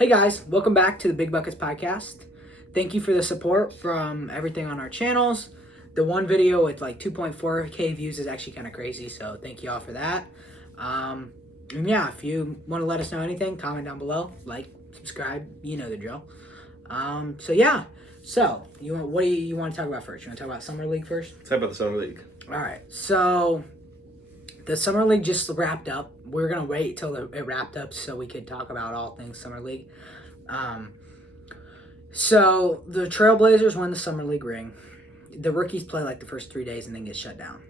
Hey guys, welcome back to the Big Buckets podcast. Thank you for the support from everything on our channels. The one video with like 2.4K views is actually kind of crazy, so thank you all for that. And yeah, if you want to let us know anything, comment down below, like, subscribe, you know the drill. So what do you want to talk about first? You want to talk about Summer League first? Talk about the Summer League. All right, so the Summer League just wrapped up. We're going to wait till it wrapped up so we could talk about all things Summer League. So the Trailblazers won the Summer League ring. The rookies play like the first 3 days and then get shut down.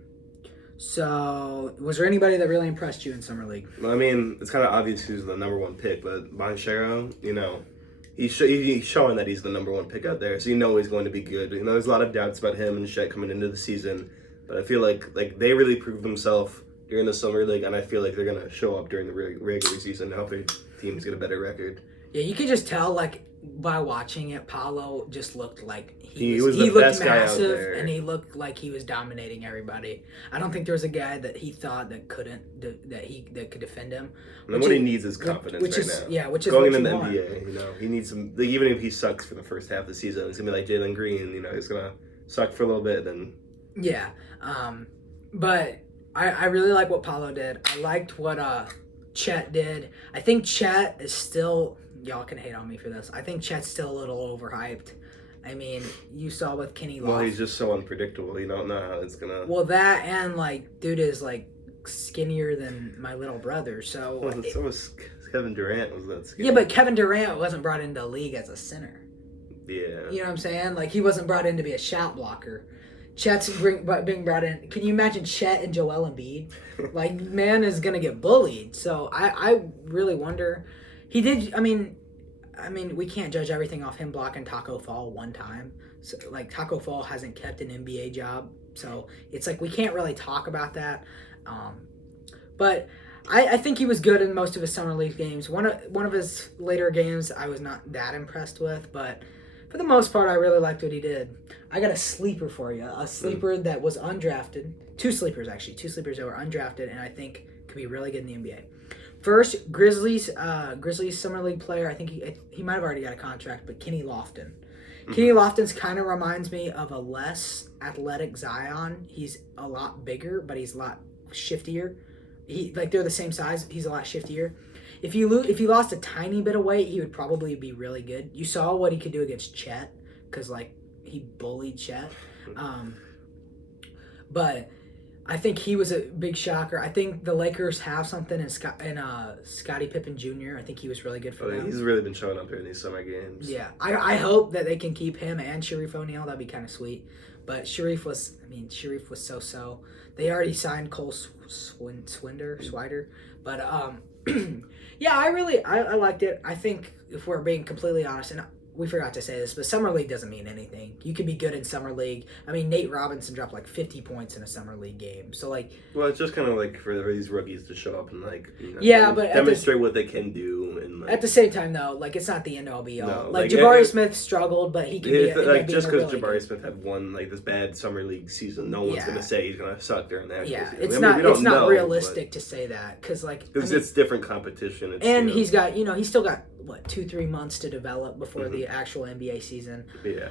So was there anybody that really impressed you in Summer League? Well, I mean, it's kind of obvious who's the number one pick, but Banchero, he's showing that he's the number one pick out there, so he's going to be good. There's a lot of doubts about him and Shet coming into the season, but I feel like they really proved themselves during the Summer League, and I feel like they're going to show up during the regular season to help their teams get a better record. Yeah, you could just tell, like, by watching it, Paolo just looked like he was the best guy out there, and he looked like he was dominating everybody. I don't think there was a guy that he thought that could defend him. And what he needs is confidence now. Yeah, which is going what into the want. NBA. He needs some. Even if he sucks for the first half of the season, it's gonna be like Jalen Green. He's gonna suck for a little bit, then. Yeah, but I really like what Paolo did. I liked what Chet did. I think Chet is still. Y'all can hate on me for this. I think Chet's still a little overhyped. I mean, you saw with Kenny Lofton. Well, he's just so unpredictable. You don't know how it's gonna. Well, that and like, dude is like skinnier than my little brother. So. So was Kevin Durant. Was that skinny? Yeah, but Kevin Durant wasn't brought into the league as a center. Yeah. You know what I'm saying? Like, he wasn't brought in to be a shot blocker. Chet's being brought in. Can you imagine Chet and Joel Embiid? Like, man is gonna get bullied. So I really wonder. He did. I mean, we can't judge everything off him blocking Taco Fall one time. So, like, Taco Fall hasn't kept an NBA job, so it's like we can't really talk about that. But I think he was good in most of his Summer League games. One of his later games I was not that impressed with, but for the most part I really liked what he did. I got a sleeper for you, a sleeper that was undrafted. Two sleepers that were undrafted and I think could be really good in the NBA. First, Grizzlies Summer League player. I think he might have already got a contract, but Kenny Lofton. Mm-hmm. Kenny Lofton's kind of reminds me of a less athletic Zion. He's a lot bigger, but he's a lot shiftier. They're the same size. He's a lot shiftier. If he lost a tiny bit of weight, he would probably be really good. You saw what he could do against Chet, because like he bullied Chet. But I think he was a big shocker. I think the Lakers have something in Scottie Pippen Jr. I think he was really good for them. He's really been showing up during these summer games. Yeah, I hope that they can keep him and Sharif O'Neal. That'd be kind of sweet. But Sharif was so-so. They already signed Cole Swider. But yeah, I liked it. I think if we're being completely honest, and we forgot to say this, but Summer League doesn't mean anything. You can be good in Summer League. I mean, Nate Robinson dropped like 50 points in a Summer League game. So like, well, it's just kind of like for these rookies to show up and like, but demonstrate what they can do. And like, at the same time, though, like it's not the end all be all. No, like Jabari Smith struggled, but he can be just because really Jabari Smith had one like this bad Summer League season, no one's gonna say he's gonna suck during that. Yeah, season. It's not realistic to say that because it's different competition. He's got he's still got 2-3 months to develop before the actual NBA season. Yeah.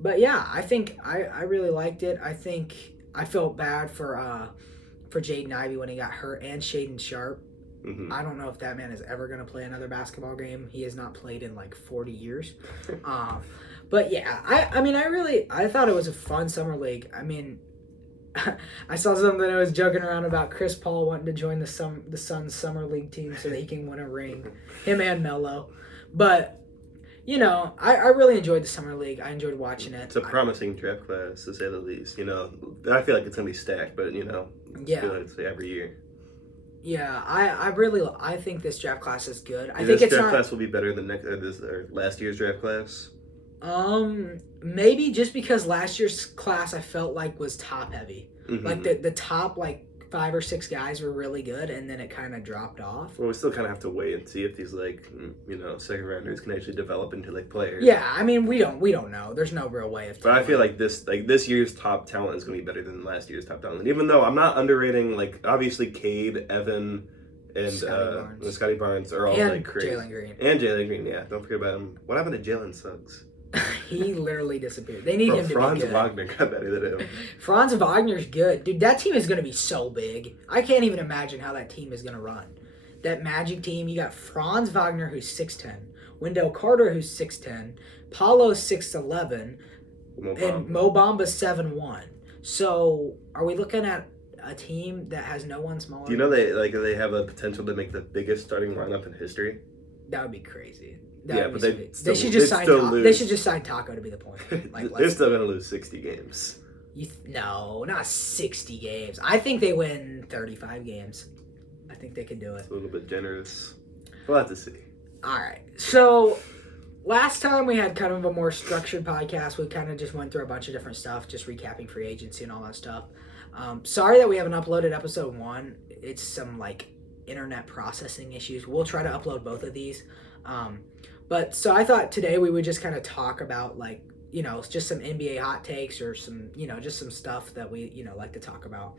But yeah, I think I really liked it. I think I felt bad for Jaden Ivey when he got hurt and Shaedon Sharpe. Mm-hmm. I don't know if that man is ever going to play another basketball game. He has not played in like 40 years. But yeah, I thought it was a fun Summer League. I mean, I saw something that was joking around about Chris Paul wanting to join the Suns Summer League team so that he can win a ring. Him and Melo. But, I really enjoyed the Summer League. I enjoyed watching it. It's a promising draft class, to say the least. I feel like it's going to be stacked, but, I feel like it's every year. Yeah, I think this draft class is good. I think this draft class will be better than last year's draft class. Maybe just because last year's class I felt like was top heavy. Mm-hmm. Like the top 5 or 6 guys were really good, and then it kind of dropped off. Well, we still kind of have to wait and see if these second rounders can actually develop into players. Yeah, I mean we don't know. There's no real way of. But I feel like this year's top talent is going to be better than last year's top talent. Even though I'm not underrating obviously Cade, Evan, and Scotty Barnes are all and like crazy. Jalen Green. And Jalen Green, yeah. Don't forget about him. What happened to Jalen Suggs? He literally disappeared. They need him to be Franz good. Wagner got better than him. Franz Wagner's good. Dude, that team is going to be so big. I can't even imagine how that team is going to run. That Magic team, you got Franz Wagner, who's 6'10", Wendell Carter, who's 6'10", Paulo's 6'11", and Mo Bamba's 7'1". So, are we looking at a team that has no one smaller? Do you know they have a potential to make the biggest starting lineup in history? That would be crazy. They should just sign Taco to be the point. They're still gonna lose 60 games. No, not 60 games. I think they win 35 games. I think they can do it. It's a little bit generous. We'll have to see. All right. So last time we had kind of a more structured podcast. We kind of just went through a bunch of different stuff, just recapping free agency and all that stuff. Sorry that we haven't uploaded episode 1. It's some internet processing issues. We'll try to upload both of these. But so I thought today we would just kind of talk about just some NBA hot takes or some, just some stuff that we, like to talk about.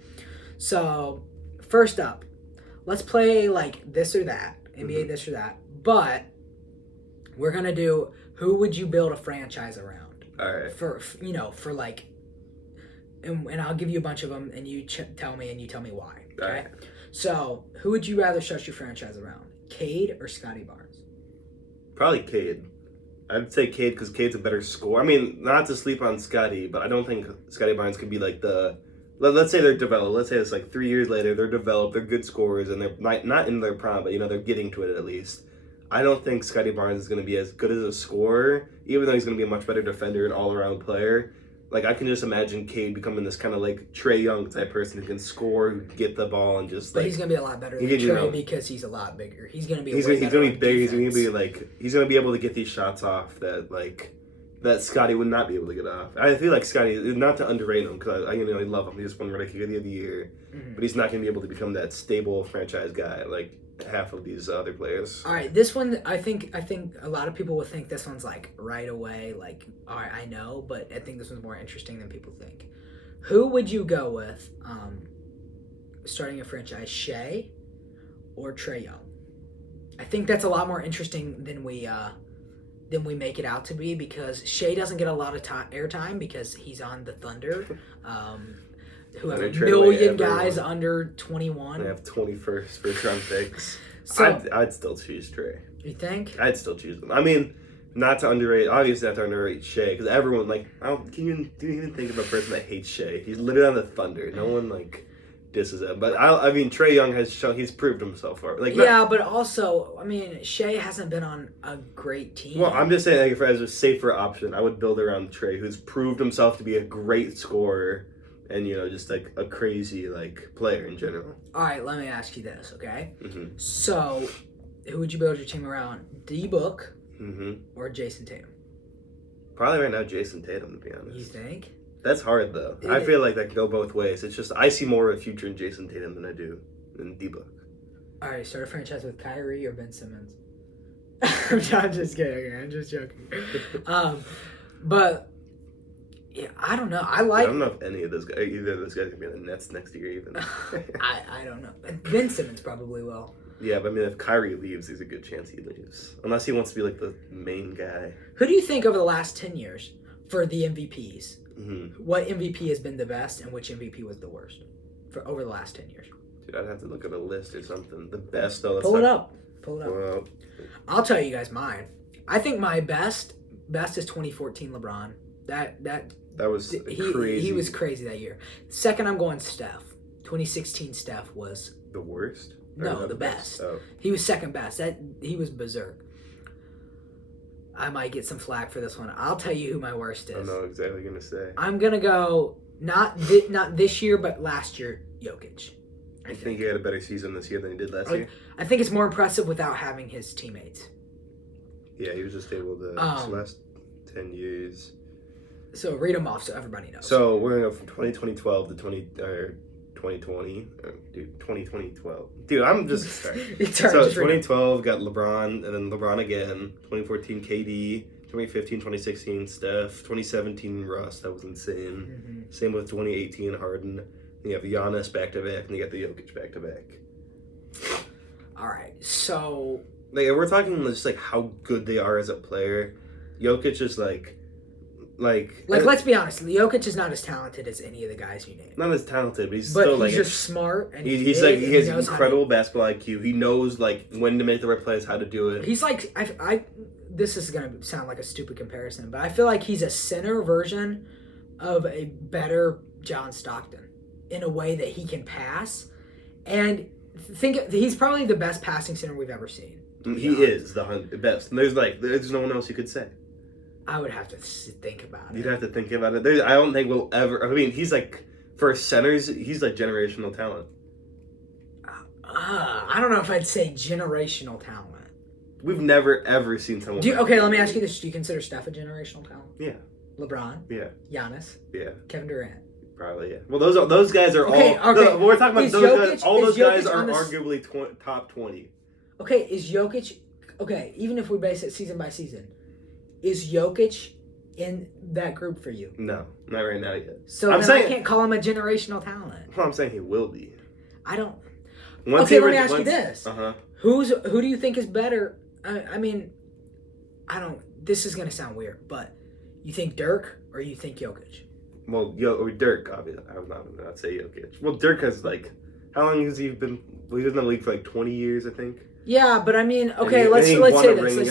So first up, let's play this or that, NBA this or that. But we're going to do who would you build a franchise around? All right. And I'll give you a bunch of them and you tell me and you tell me why. Okay. All right. So who would you rather start your franchise around? Cade or Scotty Barnes? Probably Cade. I'd say Cade because Cade's a better scorer. I mean, not to sleep on Scotty, but I don't think Scotty Barnes could be let's say they're developed. Let's say it's 3 years later, they're developed, they're good scorers, and they're not in their prime, but they're getting to it at least. I don't think Scotty Barnes is going to be as good as a scorer, even though he's going to be a much better defender and all-around player. I can just imagine Cade becoming this kind of Trae Young type person who can score, get the ball, and just But he's gonna be a lot better than Trae because he's a lot bigger. He's gonna be. He's gonna be big. He's gonna be he's gonna be able to get these shots off that Scotty would not be able to get off. I feel like Scotty, not to underrate him because I love him. He just won Rookie of the Year, but he's not gonna be able to become that stable franchise guy like half of these other players. All right, this one I think a lot of people will think this one's right away. All right, I know, but I think this one's more interesting than people think. Who would you go with starting a franchise, Shea or Trae Young? I think that's a lot more interesting than we make it out to be because Shea doesn't get a lot of airtime because he's on the Thunder. Who have a million guys under 21. They have 21st first-round picks. So, I'd still choose Trae. You think? I'd still choose them. I mean, not to underrate, obviously not to underrate Shea, because everyone, do you even think of a person that hates Shea? He's literally on the Thunder. No one, disses him. But, Trae Young has shown, he's proved himself. But also, Shea hasn't been on a great team. Well, I'm just saying, as a safer option, I would build around Trae, who's proved himself to be a great scorer. And, just a crazy, player in general. All right, let me ask you this, okay? Mm-hmm. So, who would you build your team around? D-Book or Jason Tatum? Probably right now, Jason Tatum, to be honest. You think? That's hard, though. I feel like that can go both ways. It's just, I see more of a future in Jason Tatum than I do in D-Book. All right, start a franchise with Kyrie or Ben Simmons? I'm just kidding. I'm just joking. But... yeah, I don't know. I don't know if either of those guys can be on the Nets next year even. I don't know. Ben Simmons probably will. Yeah, but if Kyrie leaves, there's a good chance he leaves. Unless he wants to be the main guy. Who do you think over the last 10 years for the MVPs? Mm-hmm. What MVP has been the best and which MVP was the worst for over the last 10 years? Dude, I'd have to look at a list or something. The best, though. Pull it up. Well, I'll tell you guys mine. I think my best is 2014 LeBron. That was crazy. He was crazy that year. Second, I'm going Steph. 2016 Steph was... the worst? No, the best. Oh. He was second best. He was berserk. I might get some flack for this one. I'll tell you who my worst is. I know exactly what you're going to say. I'm going to go, not this year, but last year, Jokic. I think he had a better season this year than he did last year? I think it's more impressive without having his teammates. Yeah, he was just able to... last 10 years... So read them off so everybody knows. So we're going to go from 2012 to 2020. Dude, 2012. Dude, I'm just... Sorry. So 2012 got LeBron, and then LeBron again. 2014 KD. 2015, 2016 Steph. 2017 Russ. That was insane. Mm-hmm. Same with 2018 Harden. Then you have Giannis back-to-back, and you got the Jokic back-to-back. All right, so Like, if we're talking just like how good they are as a player, Jokic is like let's be honest. Jokic is not as talented as any of the guys you named. not as talented, but he's But still he's like just smart and he's big like and he has knows incredible basketball IQ. He knows like when to make the right plays, how to do it. He's like I. This is gonna sound like a stupid comparison, but I feel like he's a center version of a better John Stockton in a way that he can pass, and he's probably the best passing center we've ever seen. He is the best. And there's no one else you could say. I would have to think about it. You'd have to think about it. I don't think we'll ever. I mean, he's like for centers, he's like generational talent. I don't know if I'd say generational talent. We've never ever seen someone. Okay, let me ask you this: do you consider Steph a generational talent? Yeah. LeBron. Yeah. Giannis. Yeah. Kevin Durant. Probably, yeah. Well, those guys are Okay. we're talking about those guys. All those guys are on arguably top 20. Okay, is Jokic? Okay, even if we base it season by season, is Jokic in that group for you? No, not right now yet. So I can't call him a generational talent. Well, I'm saying he will be. I don't. Let me ask you this: Uh-huh. Who do you think is better? I mean, I don't. This is gonna sound weird, but you think Dirk or you think Jokic? Well, Dirk, obviously. I'm not going to say Jokic. Well, Dirk has, like, how long has he been? Well, he was in the league for, like, 20 years, I think. Yeah, but I mean, okay, let's say this. Let's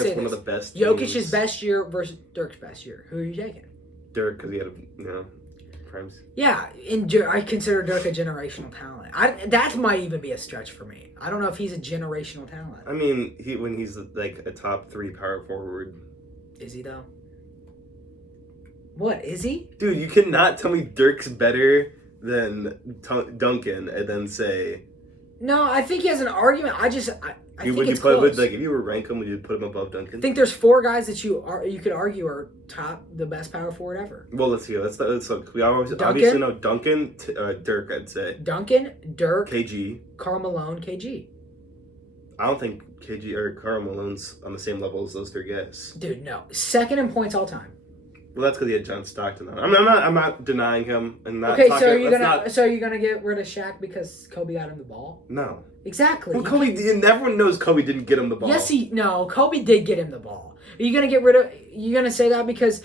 say one this. Of the best Jokic's best year versus Dirk's best year. Who are you taking? Dirk, because he had, primes. Yeah, I consider Dirk a generational talent. That might even be a stretch for me. I don't know if he's a generational talent. I mean, when he's, like, a top 3 power forward. Is he, though? What, is he? Dude, you cannot tell me Dirk's better than Duncan and then say... No, I think he has an argument. I think it's close. If you were rank him, would you put him above Duncan? I think there's 4 guys that you could argue are the best power forward ever. Well, let's see. Let's look. We obviously know Duncan, Dirk, I'd say. Duncan, Dirk, KG. Karl Malone, KG. I don't think KG or Karl Malone's on the same level as those 3 guys. Dude, no. Second in points all time. Well, that's because he had John Stockton on. I'm not denying him and not. Okay, talking, so you're gonna get rid of Shaq because Kobe got him the ball? No. Exactly. Well, everyone knows Kobe didn't get him the ball. Yes, Kobe did get him the ball. Are you gonna get rid of? You gonna say that because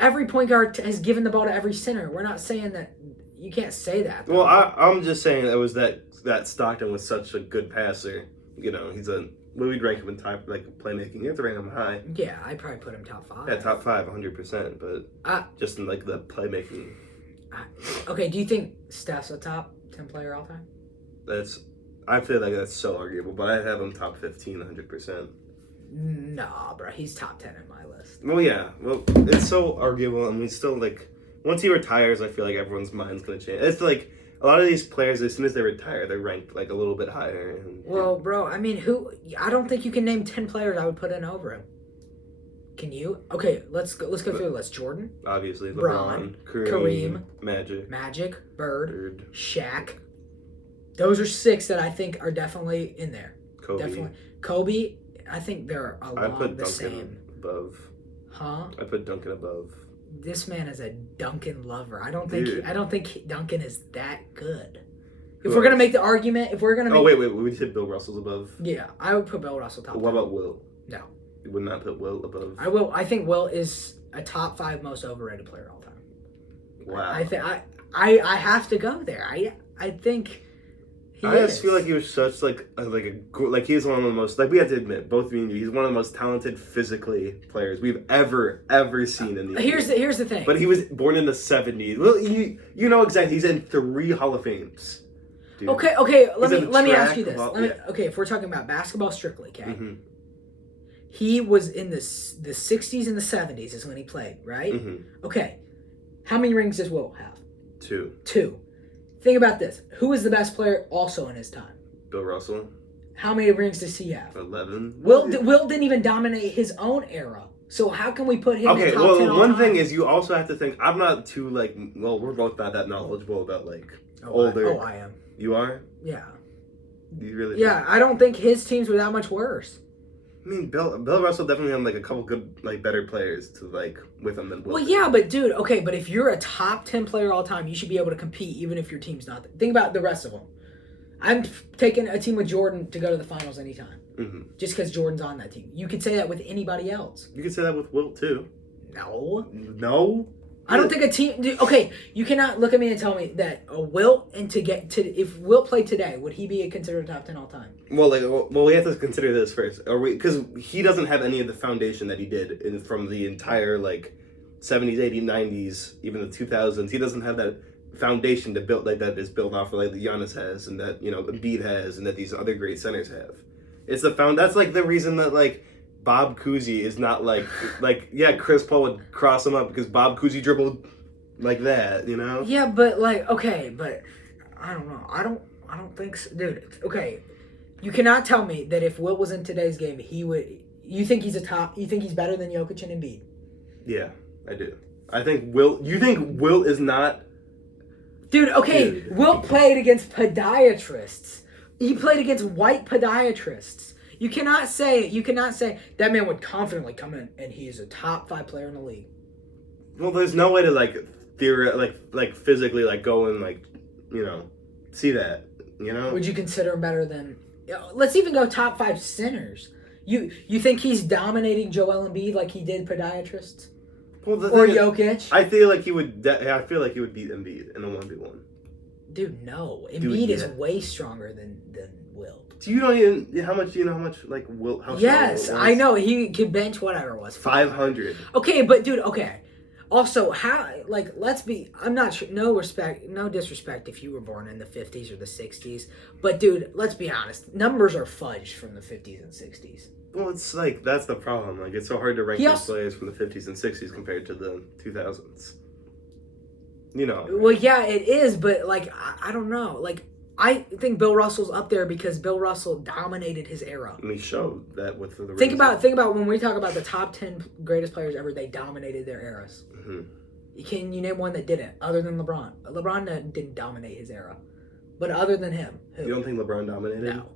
every point guard has given the ball to every center? We're not saying that. You can't say that. Well, I'm just saying it was that Stockton was such a good passer. He's we'd rank him in top, like, playmaking. You have to rank him high. Yeah, I'd probably put him top 5. Yeah, top 5, 100%. But just in, like, the playmaking. Okay, do you think Steph's a top 10 player all time? I feel like that's so arguable, but I have him top 15, 100%. Nah, bro, he's top 10 in my list. Well, yeah. Well, it's so arguable, and we still, like, once he retires, I feel like everyone's mind's going to change. It's like, a lot of these players, as soon as they retire, they're ranked, like, a little bit higher. Well, bro, I mean, I don't think you can name 10 players I would put in over him. Can you? Okay, let's go through the list. Jordan. Obviously, LeBron, Kareem, Magic, Bird, Shaq. Those are 6 that I think are definitely in there. Kobe, I think they're along the same. Above. Huh? I put Duncan above. This man is a Duncan lover. I don't think Duncan is that good. If we're gonna make the argument, wait, we said Bill Russell's above. Yeah, I would put Bill Russell top. What about Will? No, you would not put Will above. I will. I think Will is a top 5 most overrated player all time. Wow. I have to go there. I think. I just feel like he was such like he's one of the most, like, we have to admit, both of you, he's one of the most talented physically players we've ever seen in the NBA. Here's the thing. But he was born in the 70s. Well, you know exactly. He's in 3 Hall of Fames. Dude. Okay. Let me ask you this. Okay, if we're talking about basketball strictly, okay. Mm-hmm. He was in the 60s and the 70s is when he played, right? Mm-hmm. Okay. How many rings does Will have? 2. Think about this. Who was the best player also in his time? Bill Russell. How many rings does he have? 11. Will didn't even dominate his own era. So how can we put him in top 10 all time? One thing is you also have to think, I'm not too, like, well, we're both not that knowledgeable about, like, older. I am. You are? Yeah. You really? Yeah, I don't think his teams were that much worse. I mean, Bill Russell definitely had, like, a couple good, like, better players to, like, with him than Will. Well, yeah, but dude, okay, but if you're a top 10 player all time, you should be able to compete even if your team's not. Think about the rest of them. I'm taking a team with Jordan to go to the finals anytime. Mm-hmm. Just because Jordan's on that team. You could say that with anybody else. You could say that with Wilt, too. No. I don't think a team... Okay, you cannot look at me and tell me that Wilt, if Wilt played today, would he be considered a top 10 all time? Well, we have to consider this first. Because he doesn't have any of the foundation that he did from the entire, 70s, 80s, 90s, even the 2000s. He doesn't have that foundation to build that is built off of that Giannis has and that Embiid has and that these other great centers have. It's that's the reason that Bob Cousy is not Chris Paul would cross him up because Bob Cousy dribbled like that, Yeah, but okay, but I don't know. I don't think so. Dude, okay. You cannot tell me that if Wilt was in today's game, you think he's better than Jokic and Embiid? Yeah, I do. I think you think Wilt is not. Dude, okay, Wilt played against podiatrists. He played against white podiatrists. You cannot say that man would confidently come in and he is a top 5 player in the league. Well, there's no way to physically go and see that, Would you consider him better than? Let's even go top 5 centers. You think he's dominating Joel Embiid like he did podiatrists? Well, or Jokic? I feel like he would. I feel like he would beat Embiid in a 1v1. Dude, no. Embiid is way stronger than Wilt. Do you know how much Wilt? How yes, I know he could bench whatever it was 500. Okay, but dude, okay. Also, how let's be. I'm not sure. No disrespect if you were born in the 50s or the 60s, but dude, let's be honest. Numbers are fudged from the 50s and 60s. Well, it's that's the problem. It's so hard to rank these players from the 50s and 60s compared to the 2000s. Well, yeah, it is, but I don't know. I think Bill Russell's up there because Bill Russell dominated his era. And he showed that with the Think about when we talk about the top 10 greatest players ever, they dominated their eras. Mm-hmm. Can you name one that didn't, other than LeBron? LeBron didn't dominate his era. But other than him, who? You don't think LeBron dominated? No.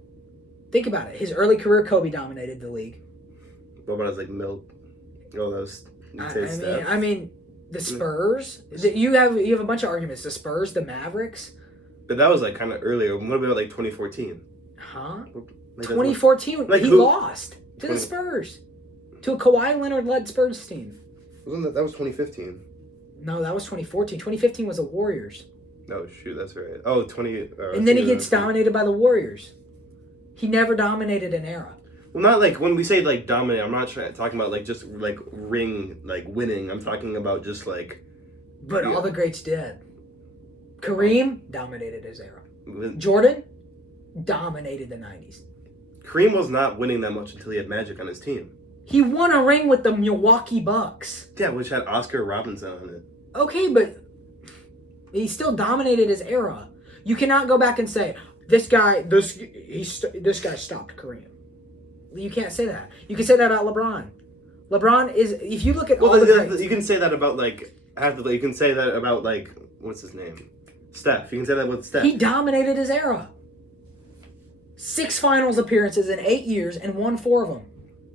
Think about it. His early career, Kobe dominated the league. What about Milt? Oh, those. I mean, the Spurs. You have a bunch of arguments. The Spurs, the Mavericks. But that was kind of earlier. What about 2014? Huh? 2014, he lost to the Spurs, to a Kawhi Leonard-led Spurs team. That was 2015? No, that was 2014. 2015 was the Warriors. Oh shoot, that's right. Oh, 20. And then he gets dominated by the Warriors. He never dominated an era. Well, not when we say dominate. I'm not talking about just ring winning. I'm talking about just But all the greats did. Kareem dominated his era. Jordan dominated the 90s. Kareem was not winning that much until he had Magic on his team. He won a ring with the Milwaukee Bucks. Yeah, which had Oscar Robinson on it. Okay, but he still dominated his era. You cannot go back and say this guy stopped Kareem. You can't say that. You can say that about LeBron. LeBron is, if you look at all the greats, you can say that about you can say that about what's his name? Steph. You can say that with Steph. He dominated his era. 6 finals appearances in 8 years and won 4 of them.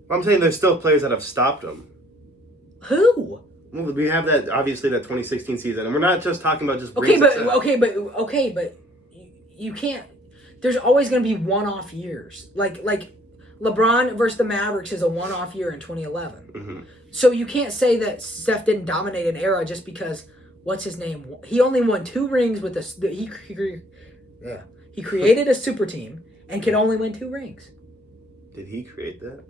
I'm saying there's still players that have stopped him. Who? Well, we have that 2016 season, and we're not just talking about just. Okay, but you can't. There's always going to be one-off years. Like LeBron versus the Mavericks is a one-off year in 2011. Mm-hmm. So you can't say that Steph didn't dominate an era just because. What's his name? He only won 2 rings with he created a super team and could only win 2 rings. Did he create that?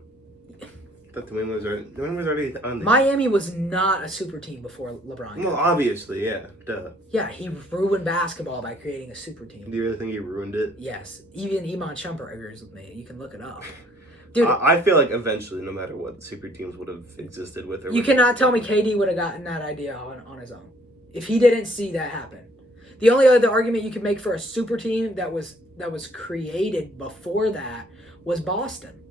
I thought the win was already on there. Miami was not a super team before LeBron. Well, obviously, yeah. Duh. Yeah, he ruined basketball by creating a super team. Do you really think he ruined it? Yes. Even Iman Shumpert agrees with me. You can look it up. Dude, I feel eventually, no matter what, super teams would have existed with it. You cannot tell me KD would have gotten that idea on his own. If he didn't see that happen. The only other argument you could make for a super team that was created before that was Boston.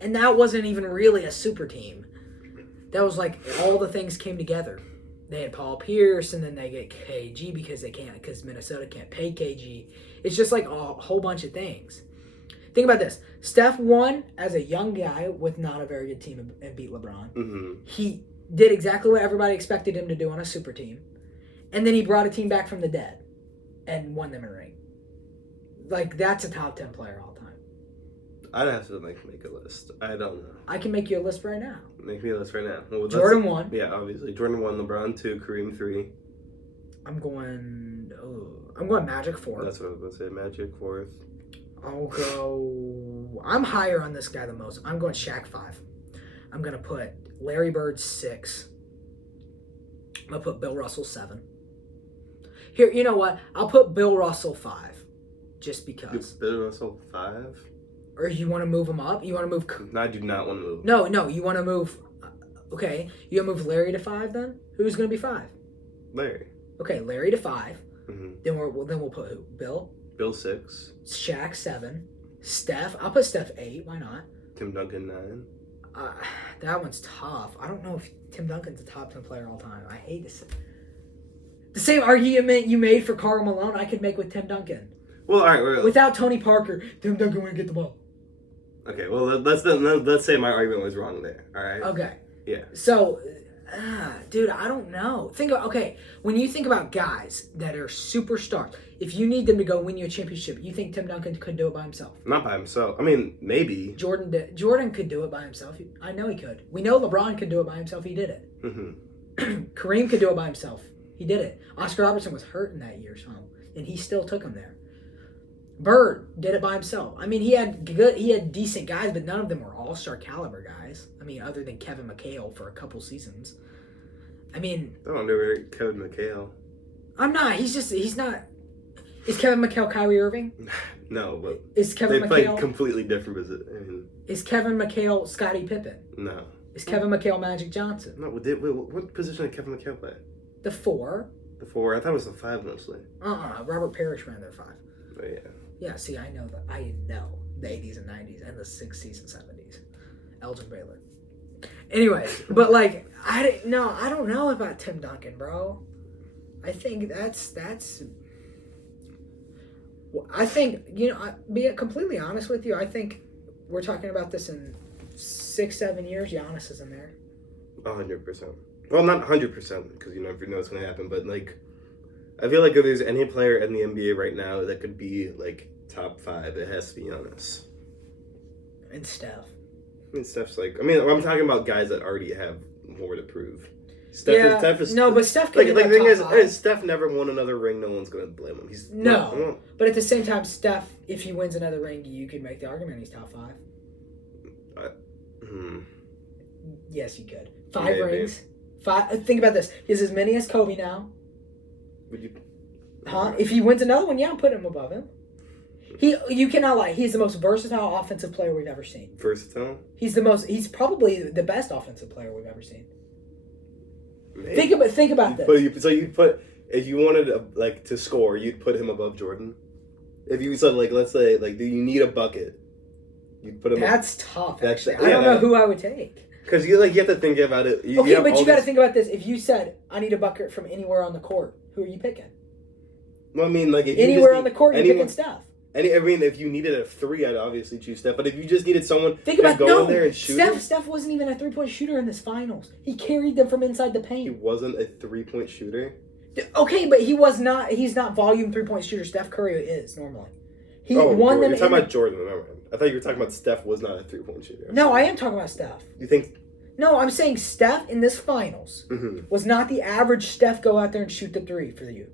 And that wasn't even really a super team. That was all the things came together. They had Paul Pierce, and then they get KG because Minnesota can't pay KG. It's just a whole bunch of things. Think about this. Steph won as a young guy with not a very good team and beat LeBron. Mm-hmm. He did exactly what everybody expected him to do on a super team. And then he brought a team back from the dead and won them a ring. Like, that's a top 10 player all time. I'd have to make a list. I don't know. I can make you a list right now. Make me a list right now. Well, Jordan 1. Yeah, obviously. Jordan 1, LeBron 2, Kareem 3. I'm going Magic 4. That's what I was going to say. Magic 4th. I'm higher on this guy than most. I'm going Shaq 5. I'm going to put Larry Bird 6. I'm going to put Bill Russell 7. Here, you know what? I'll put Bill Russell 5. Just because. Bill Russell 5? Or you want to move him up? You want to move... No, I do not want to move. No, you want to move... Okay, you want to move Larry to 5 then? Who's going to be 5? Larry. Okay, Larry to 5. Mm-hmm. Then we'll put who? Bill? Bill 6. Shaq 7. Steph. I'll put Steph 8. Why not? Tim Duncan 9. That one's tough. I don't know if Tim Duncan's a top 10 player all time. I hate to say... The same argument you made for Karl Malone, I could make with Tim Duncan. Well, all right. Without Tony Parker, Tim Duncan wouldn't get the ball. Okay, well, let's say my argument was wrong there, all right? Okay. Yeah. So, dude, I don't know. When you think about guys that are superstars, if you need them to go win you a championship, you think Tim Duncan could do it by himself? Not by himself. I mean, maybe. Jordan could do it by himself. I know he could. We know LeBron could do it by himself. He did it. Mm-hmm. Kareem could do it by himself. He did it. Oscar Robertson was hurt in that year, and he still took him there. Bird did it by himself. I mean, he had decent guys, but none of them were all-star caliber guys. I mean, other than Kevin McHale for a couple seasons. I mean... I don't under Kevin McHale. I'm not. He's not... Is Kevin McHale Kyrie Irving? No, but... Is Kevin they McHale... play completely different positions. I mean, is Kevin McHale Scottie Pippen? No. Is Kevin McHale Magic Johnson? No, what position did Kevin McHale play? The 4. The 4? I thought it was the 5 mostly. Robert Parrish ran their 5. Oh, yeah. Yeah, see, I know the 80s and 90s and the 60s and 70s. Elgin Baylor. Anyways, but like, I don't know about Tim Duncan, bro. I think I think, be completely honest with you, I think we're talking about this in 6-7 years, Giannis is in there. 100%. Well, not 100%, because you never know what's going to happen, but like, I feel like if there's any player in the NBA right now that could be like top 5, it has to be Giannis. And Steph. I mean, Steph's like, I'm talking about guys that already have more to prove. Steph is no, but Steph like the thing is, Steph never won another ring. No one's gonna blame him. But at the same time, Steph, if he wins another ring, you could make the argument he's top 5. Yes, you could. 5 rings. 5. Think about this. He has as many as Kobe now. Would you? Huh? If he wins another one, yeah, I'm putting him above him. You cannot lie. He's the most versatile offensive player we've ever seen. Versatile? He's probably the best offensive player we've ever seen. Maybe. Think about this. So you'd put, if you wanted to score, you'd put him above Jordan. If you said let's say do you need a bucket, you'd put him. That's tough. Actually, I don't know who I would take. Because you have to think about it. You got to think about this. If you said I need a bucket from anywhere on the court, who are you picking? Well, I mean, if anywhere on the court, you're picking Steph. If you needed a 3, I'd obviously choose Steph. But if you just needed someone to go in there and shoot, Steph wasn't even a 3-point shooter in this finals. He carried them from inside the paint. He wasn't a 3-point shooter. Okay, but he was not. He's not volume 3-point shooter. Steph Curry is normally. He won them. You're talking about Jordan. I thought you were talking about Steph was not a 3-point shooter. No, I am talking about Steph. You think? No, I'm saying Steph in this finals was not the average Steph go out there and shoot the 3 for you.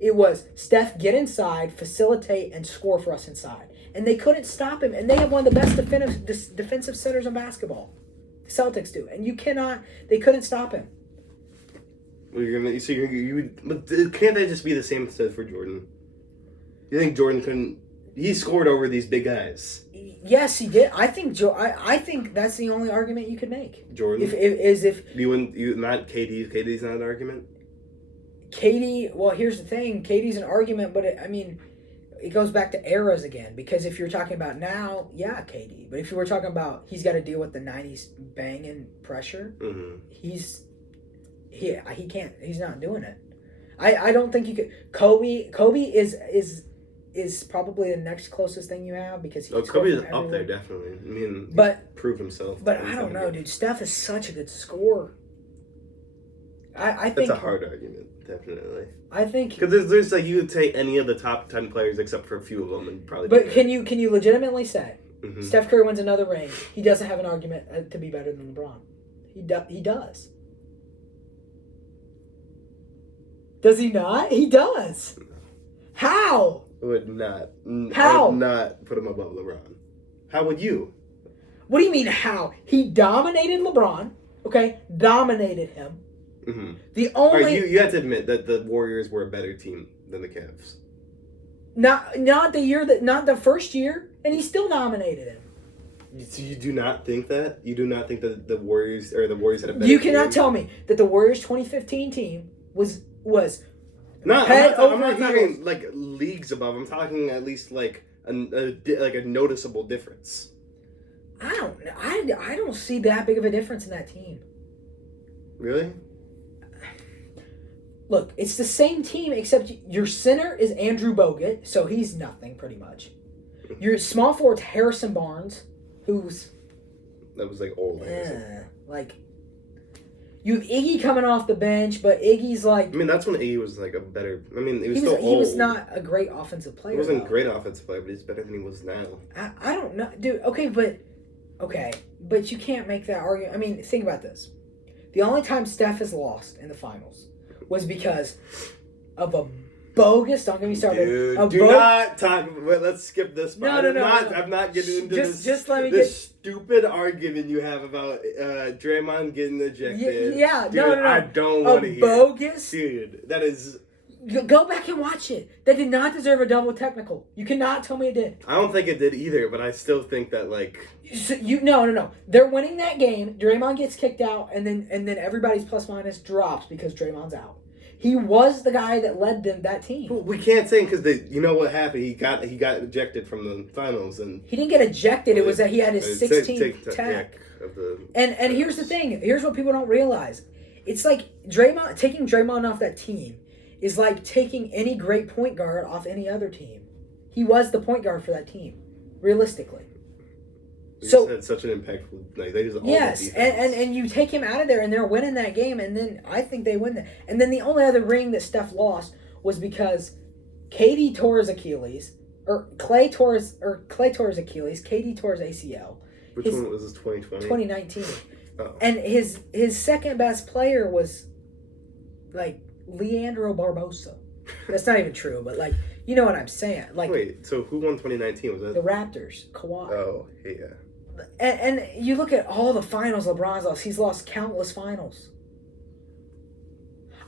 It was Steph get inside, facilitate, and score for us inside. And they couldn't stop him. And they have one of the best defensive centers in basketball. The Celtics do. And they couldn't stop him. Well, can't that just be the same said for Jordan? You think Jordan couldn't? He scored over these big guys. Yes, he did. I think that's the only argument you could make. Jordan? If you not KD. KD's not an argument? KD, well, here's the thing. KD's an argument, but it goes back to eras again. Because if you're talking about now, yeah, KD. But if you were talking about he's got to deal with the 90s banging pressure, he can't. He's not doing it. I don't think you could. Kobe is probably the next closest thing you have because Kobe is up there definitely. But proved himself. But I don't know, dude. Steph is such a good scorer. I That's think a hard argument, definitely. I think. Because there's like you could take any of the top 10 players except for a few of them and probably. But can you legitimately say Steph Curry wins another ring? He doesn't have an argument to be better than LeBron. He does. Does he not? He does. How? Would not. How? I would not put him above LeBron. How would you? What do you mean how? He dominated LeBron. Okay, dominated him. Mm-hmm. The only right, you have to admit that the Warriors were a better team than the Cavs. Not the first year, and he still dominated him. So you do not think that? You do not think that the Warriors had a better You cannot team? tell me that the Warriors 2015 team was No, head I'm not over talking heels. like leagues above. I'm talking at least like a noticeable difference. I don't see that big of a difference in that team. Really? Look, it's the same team except your center is Andrew Bogut, so he's nothing pretty much. Your small forward's Harrison Barnes, who's That was like old. like you have Iggy coming off the bench, but Iggy's like. I mean, that's when Iggy was like a better. I mean, he was he still old. was not a great offensive player. He wasn't though. a great offensive player, but he's better than he was now. I don't know, dude. Okay, but you can't make that argument. I mean, think about this. The only time Steph has lost in the finals was because of a bogus. Don't get me started. Dude, do not talk. Wait, let's skip this part. No. I'm not getting into Just let me this stupid argument you have about Draymond getting ejected. Yeah, Dude, no. I don't want to hear. Bogus. Dude, that is. Go back and watch it. That did not deserve a double technical. You cannot tell me it did. I don't think it did either, but I still think that like. No. They're winning that game. Draymond gets kicked out, and then everybody's plus minus drops because Draymond's out. He was the guy that led that team. We can't say because you know what happened. He got ejected from the finals, and he didn't get ejected. It was that he had his 16th tech. And here's the thing. Here's what people don't realize. It's like taking Draymond off that team is like taking any great point guard off any other team. He was the point guard for that team, realistically. So had such an impactful. Like they just yes, and you take him out of there, and they're winning that game, and then I think they win that. And then the only other ring that Steph lost was because KD tore his Achilles, or Clay tore his Achilles. KD tore his ACL. Which one was this? 2020. 2019. Oh. And his second best player was like Leandro Barbosa. That's not even true, but like you know what I'm saying. Like wait, so who won 2019? Was that the Raptors? Kawhi. Oh yeah. And you look at all the finals LeBron's lost. He's lost countless finals.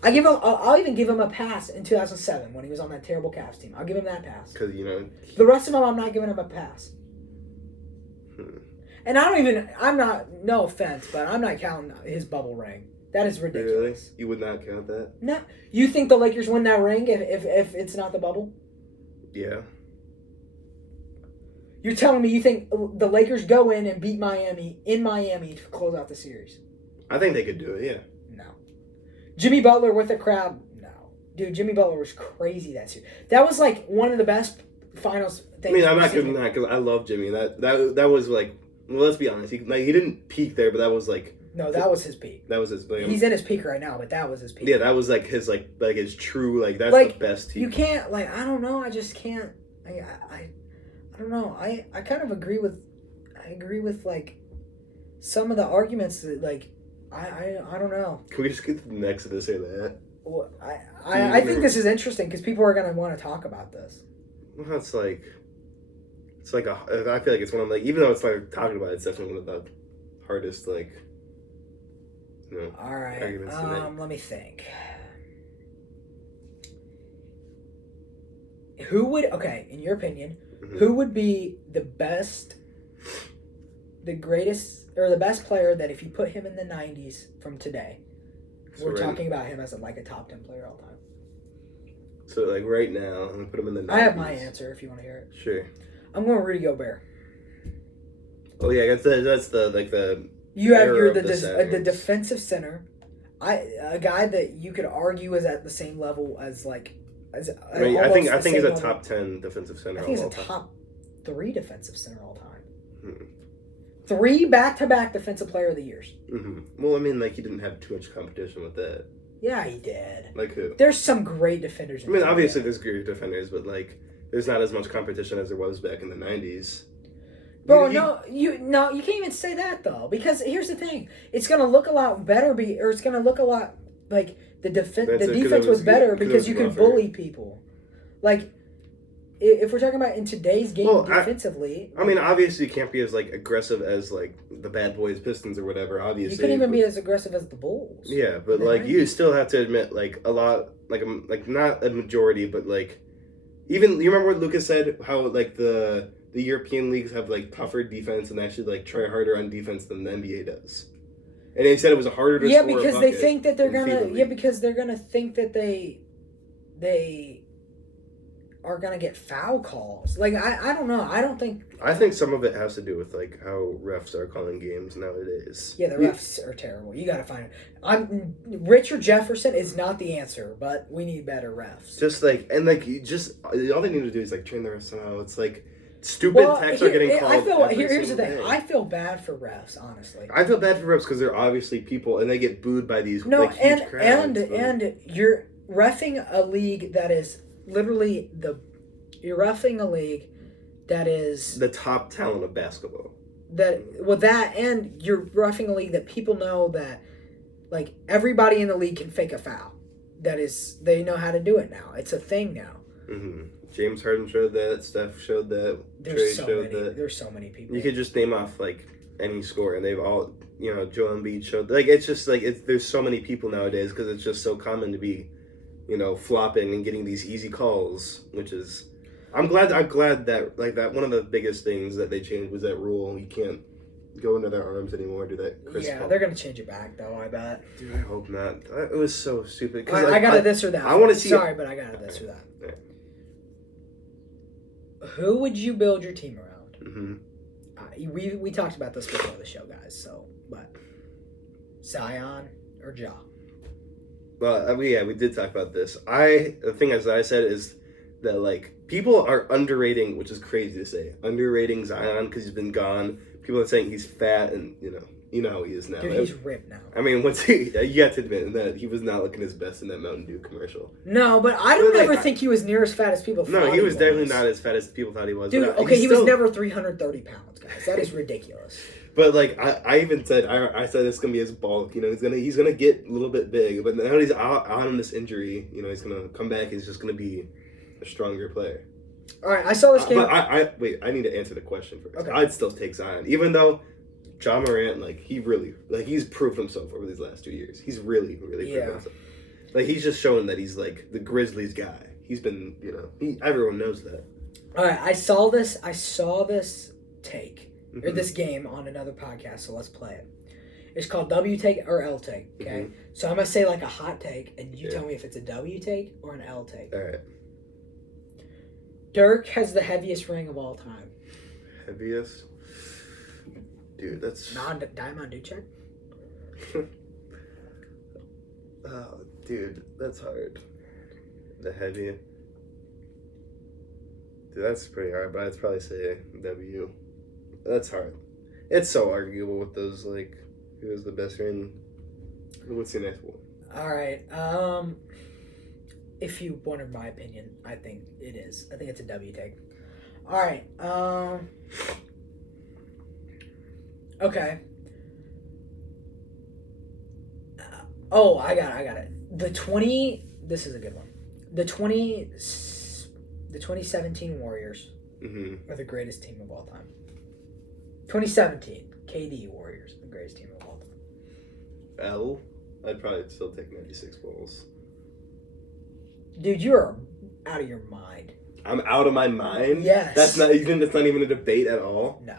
I'll even give him a pass in 2007 when he was on that terrible Cavs team. I'll give him that pass. Because the rest of them, I'm not giving him a pass. And I'm not. No offense, but I'm not counting his bubble ring. That is ridiculous. Really? You would not count that? No. You think the Lakers win that ring if it's not the bubble? Yeah. You're telling me you think the Lakers go in and beat Miami in Miami to close out the series? I think they could do it, yeah. No. Jimmy Butler with the crowd? No. Dude, Jimmy Butler was crazy that series. That was like one of the best finals things. I mean, I'm not giving that because I love Jimmy. That was like, well, let's be honest. He didn't peak there, but that was like. No, that was his peak. That was his. Like, he's in his peak right now, but that was his peak. Yeah, that was like his his true that's like, the best team. You can't I don't know. I just can't. I don't know. I kind of agree with. I agree with like some of the arguments that like I don't know. Can we just get to the next to say that? Well, I think this is interesting because people are gonna want to talk about this. Well, it's like I feel like it's one of even though it's like talking about it, it's definitely one of the hardest All right. arguments to make. Let me think. Who would in your opinion, who would be the best, the greatest, or the best player that if you put him in the 90s from today, we're talking about him as a top 10 player all time. So right now, I'm gonna put him in the 90s. I have my answer if you want to hear it. Sure. I'm going Rudy Gobert. Oh yeah, that's the. You have the defensive center, a guy that you could argue is at the same level as I think he's a top 10 defensive center. I think he's a top 3 defensive center all time. 3 back-to-back defensive player of the years. Well, I mean, he didn't have too much competition with that. Yeah, he did. Like who? There's some great defenders. I mean, obviously there's great defenders, but like, there's not as much competition as there was back in the '90s. Bro, you can't even say that though, because here's the thing: it's gonna look a lot better, it's gonna look a lot like the defense was better because you can bully people. Like, if we're talking about in today's game defensively, I mean, obviously you can't be as like aggressive as like the Bad Boys Pistons or whatever. Obviously, you couldn't even be as aggressive as the Bulls. Yeah, but like you still have to admit like a lot, like not a majority, but like even you remember what Lucas said how like the European leagues have like tougher defense and actually like try harder on defense than the NBA does. And he said it was harder to score because they think that they're gonna because they're gonna think that they are gonna get foul calls. Like I don't know. I think some of it has to do with like how refs are calling games nowadays. Yeah, the refs are terrible. You gotta find it. Richard Jefferson is not the answer, but we need better refs. Just like all they need to do is like train the refs somehow. It's like stupid texts are getting called. Here's the thing. I feel bad for refs, honestly. I feel bad for refs because they're obviously people and they get booed by these huge crowds. And you're reffing a league that is literally you're reffing a league that is the top talent of basketball. And you're reffing a league that people know that like everybody in the league can fake a foul. They know how to do it now. It's a thing now. Mm-hmm. James Harden showed that. Steph showed that. There's so many people. You could just name off like any score, and they've all, Joel Embiid showed. Like it's just like there's so many people nowadays because it's just so common to be, flopping and getting these easy calls. Which is, I'm glad that like that one of the biggest things that they changed was that rule. You can't go into their arms anymore. Do that. They're gonna change it back though. I bet. Dude, I hope not. It was so stupid. I got a this or that. I want to see. Sorry, but I got a this or that. Yeah. Who would you build your team around? Mm-hmm. We talked about this before the show, guys. So, but Zion or Ja? Well, we did talk about this. The thing as I said is that like people are underrating, which is crazy to say, underrating Zion because he's been gone. People are saying he's fat, and you know how he is now. Dude, he's ripped now. I mean, you have to admit that he was not looking his best in that Mountain Dew commercial. No, but I don't ever think he was near as fat as people thought. No, he was definitely not as fat as people thought he was. Dude, he was never 330 pounds, guys. That is ridiculous. But like I even said, I said it's gonna be his bulk. He's gonna get a little bit big, but now he's out on this injury. He's gonna come back. He's just gonna be a stronger player. All right, I saw this game. But I need to answer the question first. Okay. I'd still take Zion, even though Ja Morant, he's proved himself over these last 2 years. He's really, really proved himself. Like, he's just shown that he's, like, the Grizzlies guy. He's been, everyone knows that. All right, I saw this take, or this game on another podcast, so let's play it. It's called W take or L take, okay? Mm-hmm. So I'm going to say, like, a hot take, and you tell me if it's a W take or an L take. All right. Dirk has the heaviest ring of all time. Heaviest? Dude, that's... Diamond Ducek? Oh, dude, that's hard. The heavy. Dude, that's pretty hard, but I'd probably say W. That's hard. It's so arguable with those, like, who has the best ring. What's your next one? All right. If you wanted my opinion, I think it is. I think it's a W take. All right. Okay. I got it. This is a good one. The 2017 Warriors are the greatest team of all time. 2017 KD Warriors, the greatest team of all time. L? I'd probably still take 96 Bulls. Dude, you're out of your mind. I'm out of my mind? Yes. You think that's not even a debate at all? No.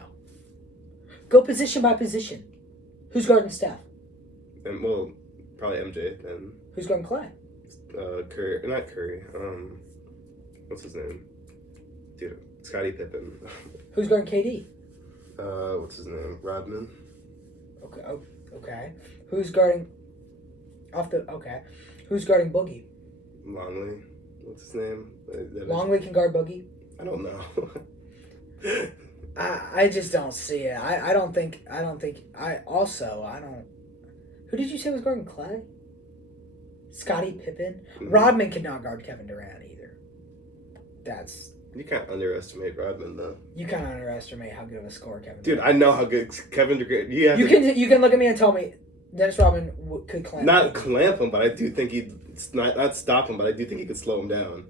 Go position by position. Who's guarding Steph? And probably MJ then. Who's guarding Clay? Curry. Not Curry. What's his name? Dude, Scottie Pippen. Who's guarding KD? What's his name? Rodman. Okay. Who's guarding Who's guarding Boogie? Longley. What's his name? Longley can guard Boogie? I don't know. I just don't see it. I don't think. Who did you say was guarding Clay? Scottie Pippen. Mhm. Rodman could not guard Kevin Durant either. You can't underestimate Rodman though. You kind of underestimate how good of a scorer Kevin. Dude, Durant I know how good Kevin Durant. You can look at me and tell me Dennis Rodman could clamp. Not clamp him, but I do think he'd not stop him, but I do think he could slow him down.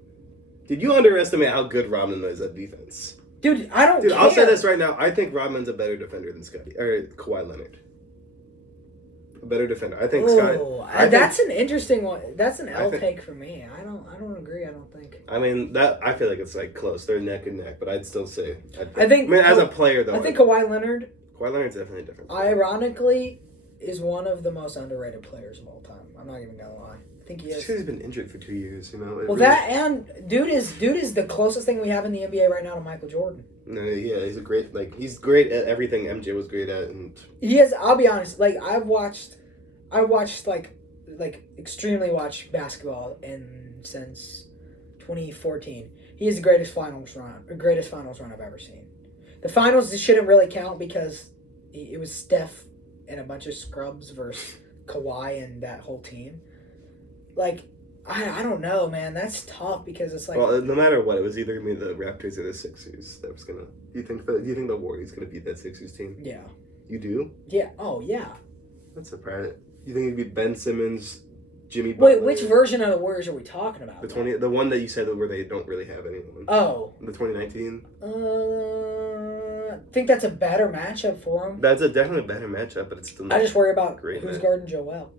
Did you underestimate how good Rodman is at defense? Dude, I don't. Dude, care. I'll say this right now. I think Rodman's a better defender than Kawhi Leonard. A better defender. I think That's an interesting one. That's an L take for me. I don't agree. I don't think. I mean I feel like it's like close. They're neck and neck, but I'd still say. I think. I mean, as a player though. I think Kawhi Leonard's definitely different. Ironically, is one of the most underrated players of all time. I'm not even gonna lie. I think he is. He's been injured for 2 years, you know. Dude is the closest thing we have in the NBA right now to Michael Jordan. No, yeah, he's great at everything MJ was great at, and he is. I'll be honest. Like I watched like extremely watched basketball since 2014. He is the greatest finals run I've ever seen. The finals shouldn't really count because it was Steph and a bunch of scrubs versus Kawhi and that whole team. Like, I don't know, man. That's tough because it's like. Well, no matter what, it was either gonna be the Raptors or the Sixers that was gonna. Do you think the Warriors gonna beat that Sixers team? Yeah. You do? Yeah. Oh yeah. That's surprising. You think it'd be Ben Simmons, Jimmy Butler? Wait, which version of the Warriors are we talking about? The one that you said where they don't really have anyone. Oh. The 2019. I think that's a better matchup for them. That's definitely a better matchup, but it's still. Not I just worry about great who's guarding Joel.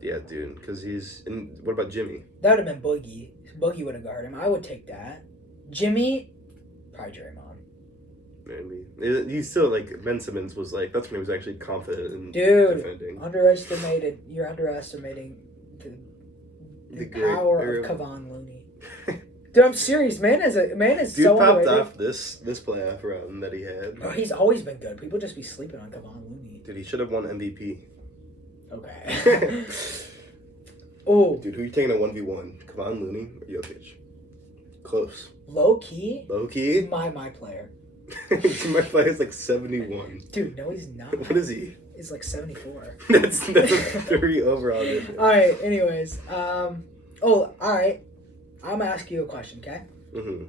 Yeah, dude, because he's. And what about Jimmy? That would have been Boogie. Boogie would have guarded him. I would take that. Jimmy, probably Draymond. Maybe. He's still like Ben Simmons was like. That's when he was actually confident in defending. Underestimated. You're underestimating the power of Kevon Looney. Dude, I'm serious. Man is Dude so popped underrated. off this playoff run that he had. Oh, he's always been good. People just be sleeping on Kevon Looney. Dude, he should have won MVP. Okay. Oh, dude, who you taking a 1v1? Kevon Looney or Jokic? Close. Low key. My player. My player's like 71. Dude, no, he's not. What is he? He's like 74. that's a 30 overall difference. All right. Anyways, all right. I'm gonna ask you a question, okay? Mm-hmm.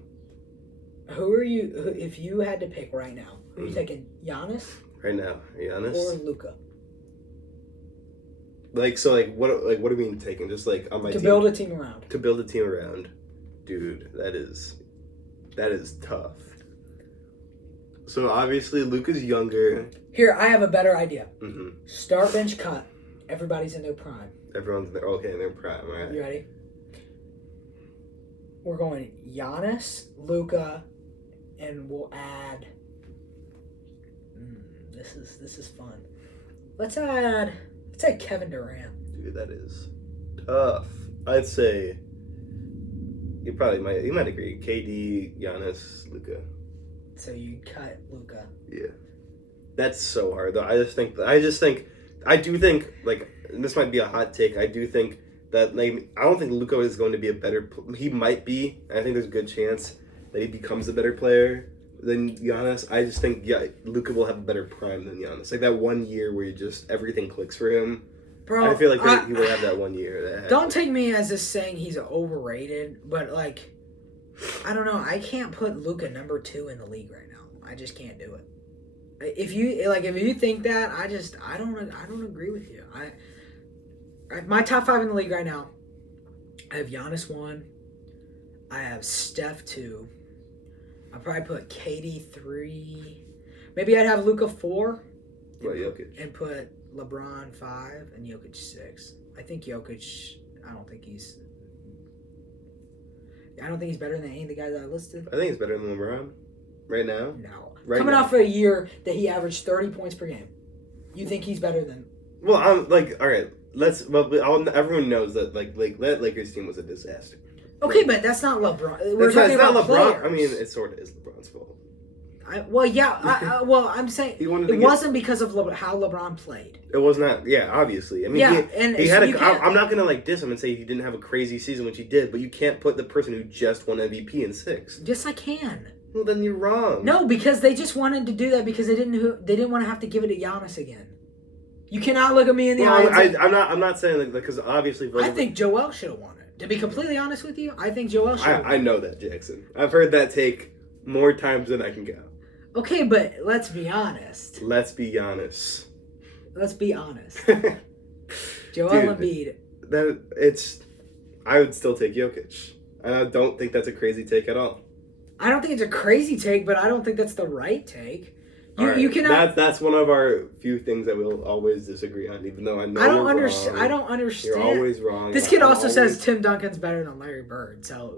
Who are you? If you had to pick right now, who are you taking? Giannis? Right now, Giannis or Luka? What are we taking? Just like on my team? To build a team around. To build a team around. Dude, that is tough. So obviously Luka's younger. Here, I have a better idea. Mm-hmm. Start, bench, cut. Everybody's in their prime. Everyone's in their prime. All right. You ready? We're going Giannis, Luka, and we'll add. This is fun. Let's add Kevin Durant. Dude, that is tough. I'd say you might agree. KD, Giannis, Luka. So you cut Luka. Yeah, that's so hard though. I do think like, and this might be a hot take. I do think that I don't think Luka is going to be a better. He might be. I think there's a good chance that he becomes a better player than Giannis. I just think Luka will have a better prime than Giannis. Like that 1 year where everything clicks for him. Bro, I feel like he will have that 1 year. Don't take me as just saying he's overrated, but like, I don't know. I can't put Luka number 2 in the league right now. I just can't do it. If you think that, I don't agree with you. My top 5 in the league right now. I have Giannis 1. I have Steph 2. I'll probably put KD 3. Maybe I'd have Luka 4. Jokic. And put LeBron 5 and Jokic 6. I think Jokic. I don't think he's better than any of the guys I listed. I think he's better than LeBron right now. No. Coming off of a year that he averaged 30 points per game. You think he's better than? Well, I'm like, all right. Everyone knows that that Lakers team was a disaster. Okay, but that's not LeBron. We're talking about LeBron. Players. I mean, it sort of is LeBron's fault. I'm saying it wasn't because of how LeBron played. It was not. Yeah, obviously. I mean, he had I'm not gonna diss him and say he didn't have a crazy season, which he did. But you can't put the person who just won MVP in 6. Yes, I can. Well, then you're wrong. No, because they just wanted to do that because they didn't want to have to give it to Giannis again. You cannot look at me in the Well, eye. I'm not saying that because obviously. I think Joel should have won it. To be completely honest with you, I think Joel should have. I know that, Jackson. I've heard that take more times than I can count. Okay, but let's be honest. Let's be honest. Joel Embiid. I would still take Jokic. I don't think that's a crazy take at all. I don't think it's a crazy take, but I don't think that's the right take. You cannot. That's one of our few things that we'll always disagree on, even though I know. I don't understand. You're always wrong. This kid also says Tim Duncan's better than Larry Bird, so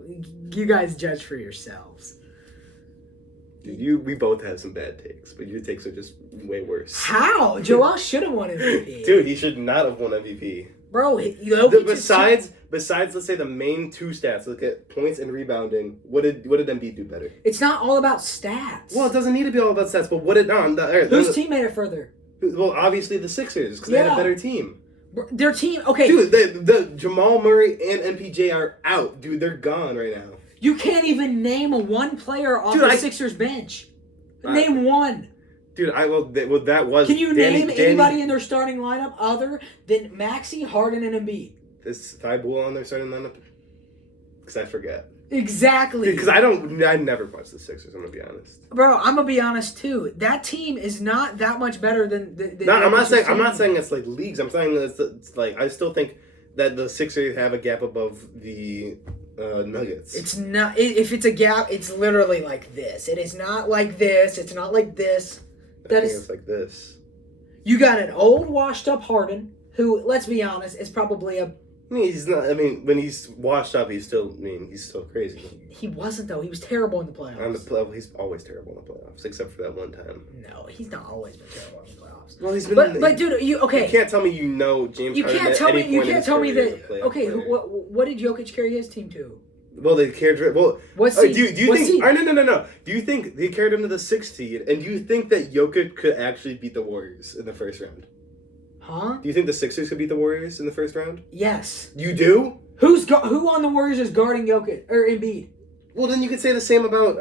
you guys judge for yourselves. Dude, we both have some bad takes, but your takes are just way worse. How? Joel should have won MVP. Dude, he should not have won MVP. Bro, besides, let's say the main two stats, look at points and rebounding. What did Embiid do better? It's not all about stats. Well, it doesn't need to be all about stats, but whose team made it further? Well, obviously the Sixers, because they had a better team. Their team, okay. Dude, the Jamal Murray and MPJ are out. Dude, they're gone right now. You can't even name one player off the Sixers bench. Name one. Dude, that was. Can you name anybody in their starting lineup other than Maxey, Harden, and Embiid? Is Thibault on their starting lineup? Because I forget. Exactly. Because I never watched the Sixers. I'm gonna be honest. Bro, I'm gonna be honest too. That team is not that much better than the I'm not saying it's like leagues. I'm saying that it's like I still think that the Sixers have a gap above the Nuggets. It's not. If it's a gap, it's literally like this. It is not like this. It's not like this. It's like this. You got an old, washed-up Harden, who, let's be honest, is probably a. He's not. I mean, when he's washed up, he's still crazy. He wasn't though. He was terrible in the playoffs. He's always terrible in the playoffs, except for that one time. No, he's not always been terrible in the playoffs. Well, he's been. But dude, you can't tell me James Harden. You can't tell me that. Okay, what did Jokic carry his team to? Well, they carried. Well, what seed? Do you think? No. Do you think they carried him to the 6th seed? And do you think that Jokic could actually beat the Warriors in the first round? Huh? Do you think the Sixers could beat the Warriors in the first round? Yes. You do? Who on the Warriors is guarding Jokic or Embiid? Well, then you could say the same about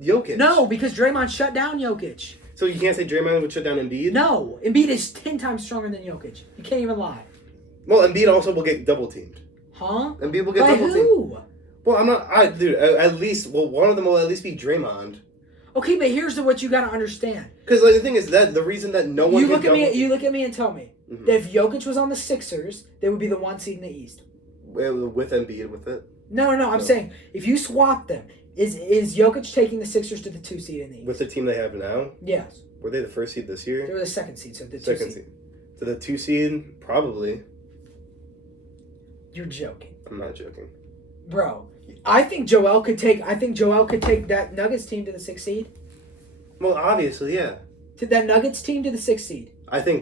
Jokic. No, because Draymond shut down Jokic. So you can't say Draymond would shut down Embiid? No, Embiid is 10 times stronger than Jokic. You can't even lie. Well, Embiid also will get double teamed. Huh? Embiid will get double teamed. Who? Well, I'm not. Dude, at least. Well, one of them will at least be Draymond. Okay, but here's what you got to understand. Because like, the thing is that the reason that no one. You look at me and tell me that if Jokic was on the Sixers, they would be the 1 seed in the East. With Embiid with it. No. I'm saying if you swap them, is Jokic taking the Sixers to the 2 seed in the East? With the team they have now? Yes. Were they the 1st seed this year? They were the 2nd seed, so the 2 second seed. So the 2 seed, probably. You're joking. I'm not joking. Bro, I think Joel could take that Nuggets team to the 6th seed. Well, obviously, yeah. To that Nuggets team to the 6th seed. I feel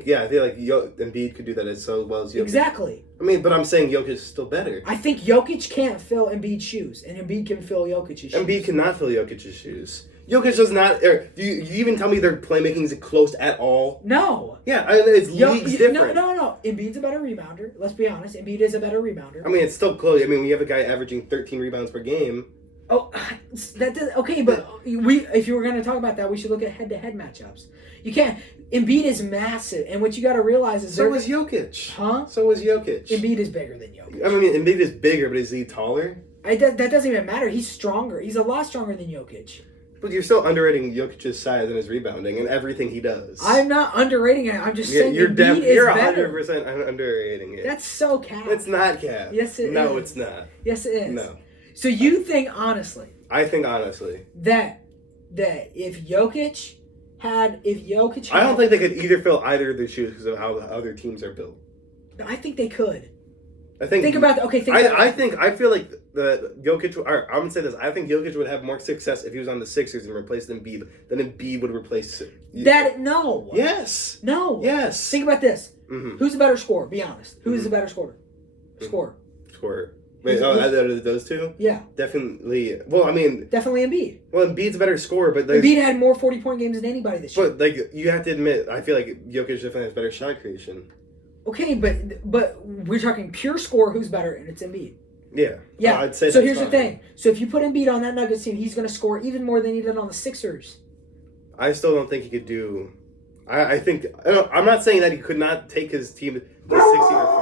like Embiid could do that as well as Jokic. Exactly. I mean, but I'm saying Jokic is still better. I think Jokic can't fill Embiid's shoes, and Embiid can fill Jokic's shoes. Embiid cannot fill Jokic's shoes. Jokic does not. Do you even tell me their playmaking is close at all? No. Yeah, it's leagues different. No. Embiid's a better rebounder. Let's be honest. Embiid is a better rebounder. I mean, it's still close. I mean, we have a guy averaging 13 rebounds per game. Oh, that does okay, but if you were going to talk about that, we should look at head-to-head matchups. You can't. Embiid is massive, and what you got to realize is so is Jokic. Huh? So is Jokic. Embiid is bigger than Jokic. I mean, Embiid is bigger, but is he taller? That doesn't even matter. He's stronger. He's a lot stronger than Jokic. But you're still underrating Jokic's size and his rebounding and everything he does. I'm not underrating it. I'm just saying you're Embiid is you're better. 100% underrating it. That's so cap. It's not cap. Yes, it is. No, it's not. Yes, it is. No. So you think honestly? I think honestly that if Jokic had, I don't think they could either fill either of their shoes because of how the other teams are built. I think they could. I think. Think about that. Okay, I feel like the Jokic. Or I'm gonna say this. I think Jokic would have more success if he was on the Sixers and replaced Embiid than Embiid would replace that. No. Yes. No. Yes. Think about this. Mm-hmm. Who's the better scorer? Be honest. Who is the better scorer? Scorer. Wait. Out of those two? Yeah. Definitely. Well, I mean. Definitely Embiid. Well, Embiid's a better scorer, but Embiid had more 40-point games than anybody this year. But like you have to admit, I feel like Jokic definitely has better shot creation. Okay, but we're talking pure score. Who's better? And it's Embiid. Yeah. Yeah. I'd say so. Here's the thing. So if you put Embiid on that Nuggets team, he's going to score even more than he did on the Sixers. I still don't think he could do. I think I'm not saying that he could not take his team to 60 or